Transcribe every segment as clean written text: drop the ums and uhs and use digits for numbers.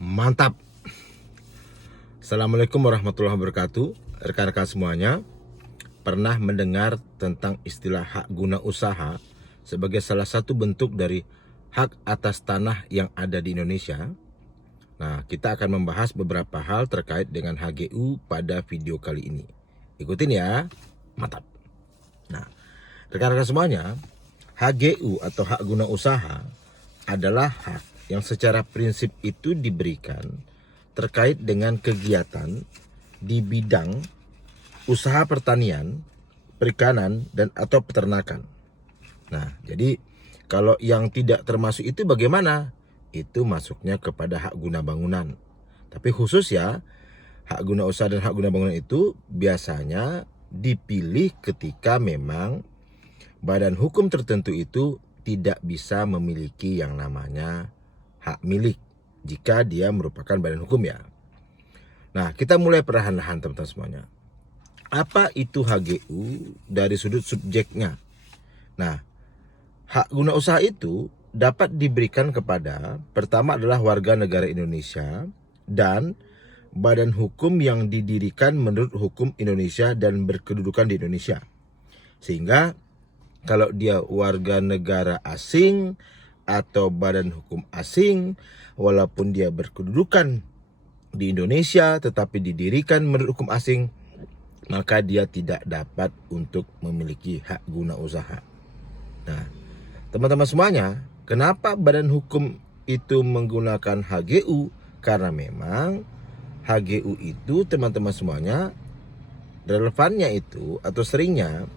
Mantap. Assalamualaikum warahmatullahi wabarakatuh. Rekan-rekan semuanya, pernah mendengar tentang istilah hak guna usaha sebagai salah satu bentuk dari hak atas tanah yang ada di Indonesia? Nah, kita akan membahas beberapa hal terkait dengan HGU pada video kali ini. Ikutin ya. Mantap. Nah, rekan-rekan semuanya, HGU atau hak guna usaha adalah hak yang secara prinsip itu diberikan terkait dengan kegiatan di bidang usaha pertanian, perikanan, dan atau peternakan. Nah, jadi kalau yang tidak termasuk itu bagaimana? Itu masuknya kepada hak guna bangunan. Tapi khusus ya, hak guna usaha dan hak guna bangunan itu biasanya dipilih ketika memang badan hukum tertentu itu tidak bisa memiliki yang namanya hak milik jika dia merupakan badan hukum ya. Nah, kita mulai perlahan-lahan teman-teman semuanya. Apa itu HGU dari sudut subjeknya? Nah, hak guna usaha itu dapat diberikan kepada pertama adalah warga negara Indonesia dan badan hukum yang didirikan menurut hukum Indonesia dan berkedudukan di Indonesia. Sehingga kalau dia warga negara asing atau badan hukum asing, walaupun dia berkedudukan di Indonesia tetapi didirikan menurut hukum asing, maka dia tidak dapat untuk memiliki hak guna usaha. Nah, teman-teman semuanya, kenapa badan hukum itu menggunakan HGU? Karena memang HGU itu teman-teman semuanya relevannya itu atau seringnya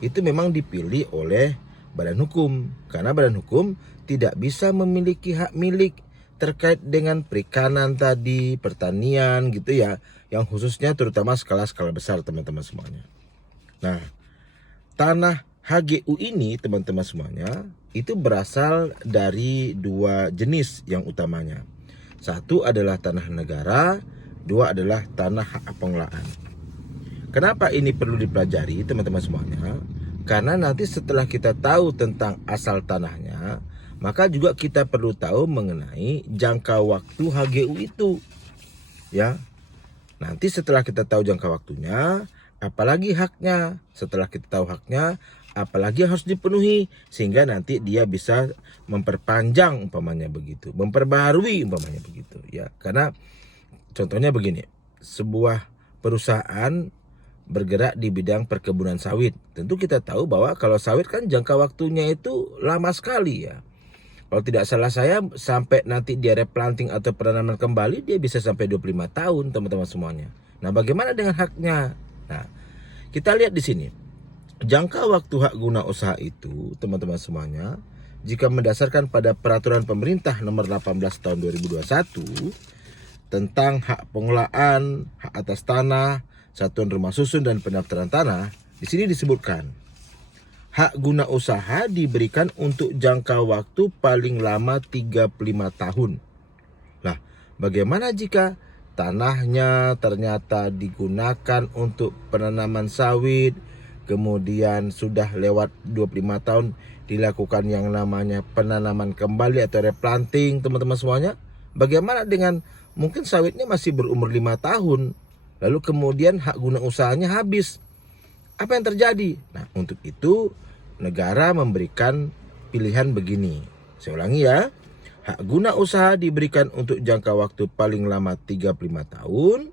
itu memang dipilih oleh badan hukum. Karena badan hukum tidak bisa memiliki hak milik terkait dengan perikanan tadi, pertanian gitu ya, yang khususnya terutama skala-skala besar teman-teman semuanya. Nah, tanah HGU ini teman-teman semuanya itu berasal dari dua jenis yang utamanya. Satu adalah tanah negara, dua adalah tanah hak pengelolaan. Kenapa ini perlu dipelajari teman-teman semuanya? Karena nanti setelah kita tahu tentang asal tanahnya, maka juga kita perlu tahu mengenai jangka waktu HGU itu. Ya. Nanti setelah kita tahu jangka waktunya, apalagi haknya. Setelah kita tahu haknya, apalagi yang harus dipenuhi sehingga nanti dia bisa memperpanjang umpamanya begitu, memperbaharui umpamanya begitu ya. Karena contohnya begini, sebuah perusahaan bergerak di bidang perkebunan sawit. Tentu kita tahu bahwa kalau sawit kan jangka waktunya itu lama sekali ya. Kalau tidak salah saya sampai nanti dia replanting atau penanaman kembali dia bisa sampai 25 tahun teman-teman semuanya. Nah, bagaimana dengan haknya? Nah, kita lihat di sini. Jangka waktu hak guna usaha itu teman-teman semuanya jika mendasarkan pada peraturan pemerintah nomor 18 tahun 2021 tentang hak pengelolaan, hak atas tanah, satuan rumah susun dan pendaftaran tanah, di sini disebutkan hak guna usaha diberikan untuk jangka waktu paling lama 35 tahun. Nah, bagaimana jika tanahnya ternyata digunakan untuk penanaman sawit, kemudian sudah lewat 25 tahun dilakukan yang namanya penanaman kembali atau replanting teman-teman semuanya? Bagaimana dengan mungkin sawitnya masih berumur 5 tahun, lalu kemudian hak guna usahanya habis? Apa yang terjadi? Nah, untuk itu negara memberikan pilihan begini. Saya ulangi ya. Hak guna usaha diberikan untuk jangka waktu paling lama 35 tahun,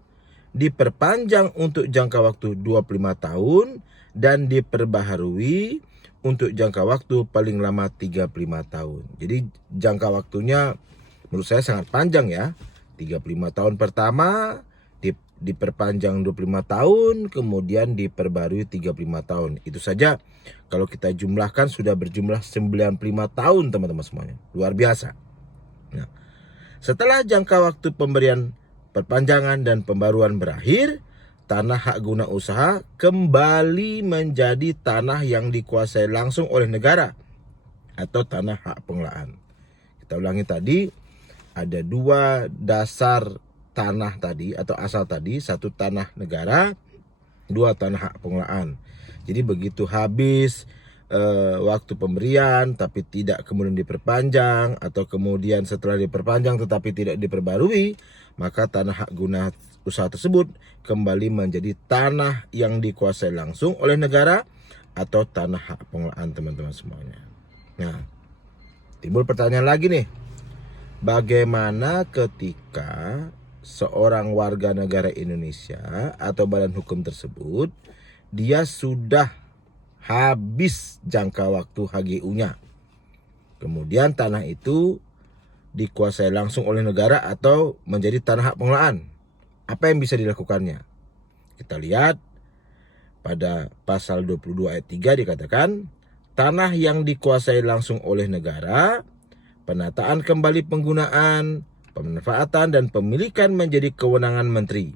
diperpanjang untuk jangka waktu 25 tahun, dan diperbaharui untuk jangka waktu paling lama 35 tahun. Jadi jangka waktunya menurut saya sangat panjang ya. 35 tahun pertama, diperpanjang 25 tahun, kemudian diperbarui 35 tahun. Itu saja kalau kita jumlahkan sudah berjumlah 95 tahun teman-teman semuanya. Luar biasa. Nah, setelah jangka waktu pemberian perpanjangan dan pembaruan berakhir, tanah hak guna usaha kembali menjadi tanah yang dikuasai langsung oleh negara atau tanah hak pengelolaan. Kita ulangi tadi, ada dua dasar tanah tadi atau asal tadi, satu tanah negara, dua tanah hak pengelolaan. Jadi begitu habis waktu pemberian tapi tidak kemudian diperpanjang, atau kemudian setelah diperpanjang tetapi tidak diperbarui, maka tanah hak guna usaha tersebut kembali menjadi tanah yang dikuasai langsung oleh negara atau tanah hak pengelolaan teman-teman semuanya. Nah, timbul pertanyaan lagi nih. Bagaimana ketika seorang warga negara Indonesia atau badan hukum tersebut dia sudah habis jangka waktu HGU-nya, kemudian tanah itu dikuasai langsung oleh negara atau menjadi tanah hak pengelolaan? Apa yang bisa dilakukannya? Kita lihat pada pasal 22 ayat 3 dikatakan, tanah yang dikuasai langsung oleh negara, penataan kembali penggunaan, pemanfaatan dan pemilikan menjadi kewenangan menteri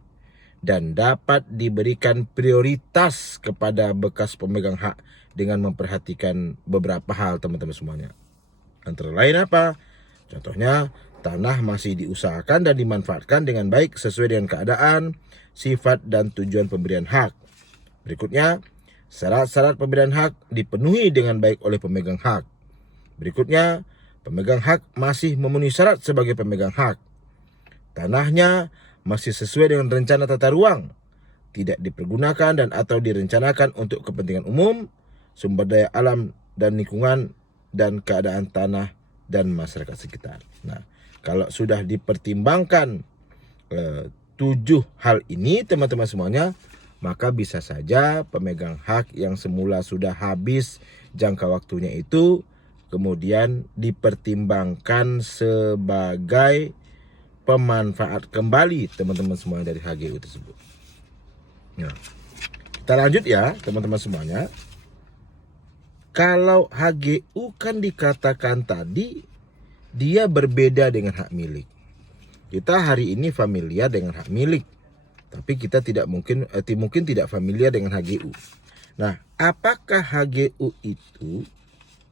dan dapat diberikan prioritas kepada bekas pemegang hak dengan memperhatikan beberapa hal teman-teman semuanya. Antara lain apa? Contohnya, tanah masih diusahakan dan dimanfaatkan dengan baik sesuai dengan keadaan, sifat dan tujuan pemberian hak. Berikutnya, syarat-syarat pemberian hak dipenuhi dengan baik oleh pemegang hak. Berikutnya, pemegang hak masih memenuhi syarat sebagai pemegang hak. Tanahnya masih sesuai dengan rencana tata ruang, tidak dipergunakan dan atau direncanakan untuk kepentingan umum, sumber daya alam dan lingkungan, dan keadaan tanah dan masyarakat sekitar. Nah, kalau sudah dipertimbangkan 7 hal ini teman-teman semuanya, maka bisa saja pemegang hak yang semula sudah habis jangka waktunya itu kemudian dipertimbangkan sebagai pemanfaat kembali teman-teman semuanya dari HGU tersebut. Nah, kita lanjut ya teman-teman semuanya. Kalau HGU kan dikatakan tadi dia berbeda dengan hak milik. Kita hari ini familiar dengan hak milik, tapi kita mungkin tidak familiar dengan HGU. Nah, apakah HGU itu,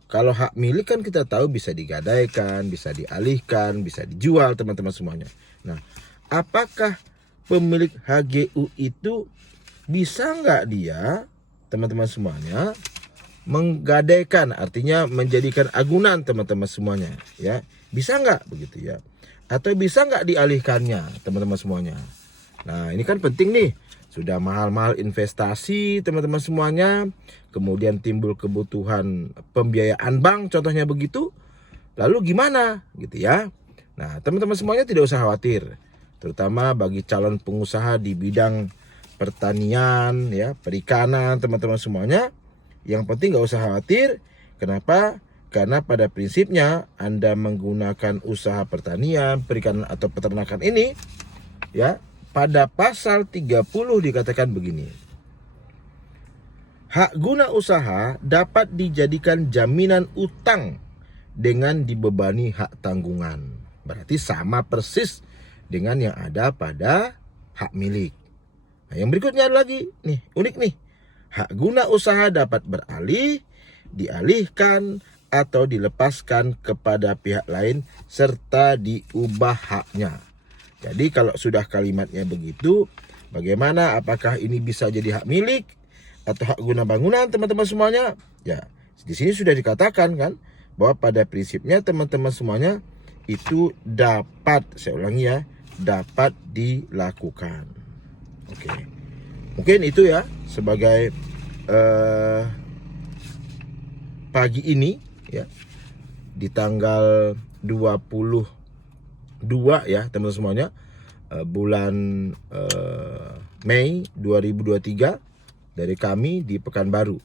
kalau hak milik kan kita tahu bisa digadaikan, bisa dialihkan, bisa dijual teman-teman semuanya. Nah, apakah pemilik HGU itu bisa nggak dia teman-teman semuanya menggadaikan, artinya menjadikan agunan teman-teman semuanya, ya? Bisa nggak begitu ya? Atau bisa nggak dialihkannya teman-teman semuanya? Nah, ini kan penting nih. Sudah mahal-mahal investasi teman-teman semuanya, kemudian timbul kebutuhan pembiayaan bank contohnya begitu, lalu gimana gitu ya. Nah, teman-teman semuanya tidak usah khawatir, terutama bagi calon pengusaha di bidang pertanian ya, perikanan teman-teman semuanya, yang penting gak usah khawatir. Kenapa? Karena pada prinsipnya Anda menggunakan usaha pertanian, perikanan atau peternakan ini ya, pada pasal 30 dikatakan begini. Hak guna usaha dapat dijadikan jaminan utang dengan dibebani hak tanggungan. Berarti sama persis dengan yang ada pada hak milik. Nah, yang berikutnya lagi nih, unik nih. Hak guna usaha dapat beralih, dialihkan atau dilepaskan kepada pihak lain serta diubah haknya. Jadi kalau sudah kalimatnya begitu, bagaimana? Apakah ini bisa jadi hak milik atau hak guna bangunan teman-teman semuanya? Ya, di sini sudah dikatakan kan bahwa pada prinsipnya teman-teman semuanya itu dapat, saya ulangi ya, dapat dilakukan. Oke, mungkin itu ya sebagai pagi ini ya, di tanggal 22 ya teman-teman semuanya, bulan Mei 2023 dari kami di Pekanbaru.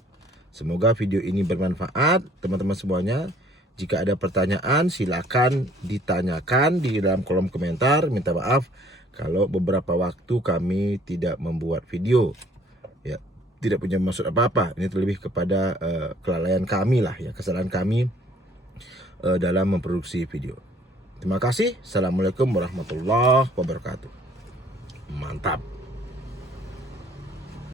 Semoga video ini bermanfaat teman-teman semuanya. Jika ada pertanyaan silakan ditanyakan di dalam kolom komentar. Minta maaf kalau beberapa waktu kami tidak membuat video ya, tidak punya maksud apa-apa. Ini terlebih kepada kelalaian kami lah ya, kesalahan kami dalam memproduksi video. Terima kasih. Assalamualaikum warahmatullahi wabarakatuh. Mantap.